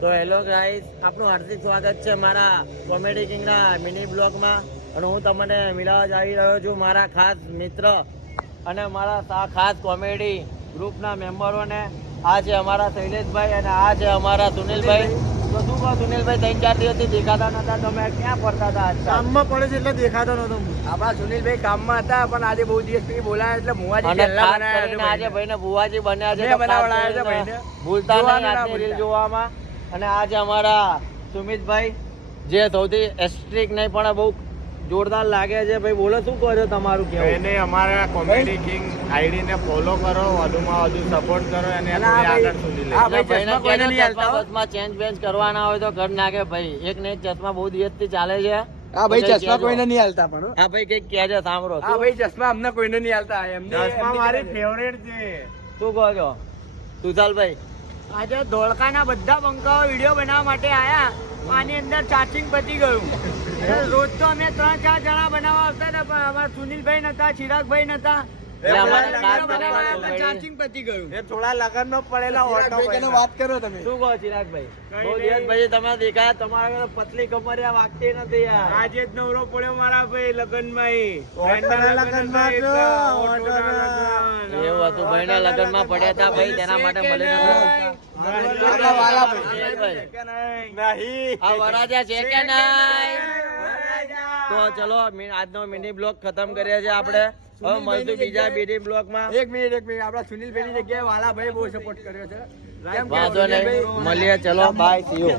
તો hello guys આપનું હાર્દિક સ્વાગત છે મારા કોમેડી કિંગના મિની બ્લોગમાં અને હું તમને મિલાવા જ આવી રહ્યો છું મારા ખાસ મિત્ર અને મારા ખાસ કોમેડી ગ્રુપના મેમ્બરોને આ છે અમારા શૈલેષભાઈ અને આ છે અમારા સુનિલભાઈ તો શું કહો સુનિલભાઈ ત્રણ ચાર દિવસથી દેખાતા નતા તમે ક્યાં ફરતા હતા? કામમાં પડે છે એટલે દેખાતો નતો. આપણા સુનિલભાઈ કામમાં હતા પણ આજે બહુ દિવસથી બોલાયા એટલે મુવાજી આજે ભાઈને ભુવાજી બન્યા છે. ભૂલતા નહીં. જોવામાં અને આજે અમારા સુમિતભાઈ જે સૌથી એસ્ટ્રિક નહીં પણ બહુ જોરદાર લાગે છે. ભાઈ બોલો શું કહો છો તમારું કેવું? એને અમારા કોમેડી કિંગ આઈડી ને ફોલો કરો વધુમાં વધુ સપોર્ટ કરો અને આગળ સુધી લઈ ચશ્મા હો. ચેન્જ બેન્જ કરવાના હોય તો ઘર નાખે ભાઈ. એક ને એક ચશ્મા બહુ દિવસથી ચાલે છે. આ ભાઈ ચશ્મા. કોઈને નહીં હાલતા પણ હા. ભાઈ કંઈક સાંભળો. આ ભાઈ ચશ્મા અમને કોઈને નહીં હાલતા એમને ચશ્મા મારી. ફેવરેટ છે. શું કહો છો? સુશાલભાઈ આજે ધોળકાના બધા બંકાઓ વીડિયો બનાવવા માટે આયા. આની અંદર ચાર્જિંગ પતી ગયું. રોજ તો અમે ત્રણ ચાર જણા બનાવવા આવતા હતા પણ અમારા સુનિલભાઈ નતા ચિરાગભાઈ નતા. પતલી કમરિયા વાગતી નથી આજે જ નવરો પડ્યો મારા ભાઈ લગનમાં એવું હતું ભાઈના લગ્નમાં પડ્યા હતા ભાઈ તેના માટે મળી આપણા વાલા ભાઈ. નહીં વરાજા છે કે નહીં? તો ચલો આજનો મિની બ્લોગ ખતમ કરીએ છીએ આપણે. હવે બીજા મિની બ્લોગમાં એક મિનિટ એક મિનિટ. આપણા સુનિલભાઈ ની જગ્યાએ વાલા ભાઈ બહુ સપોર્ટ કર્યો છે. વાંધો નહીં. મળીએ ચલો બાય સી યુ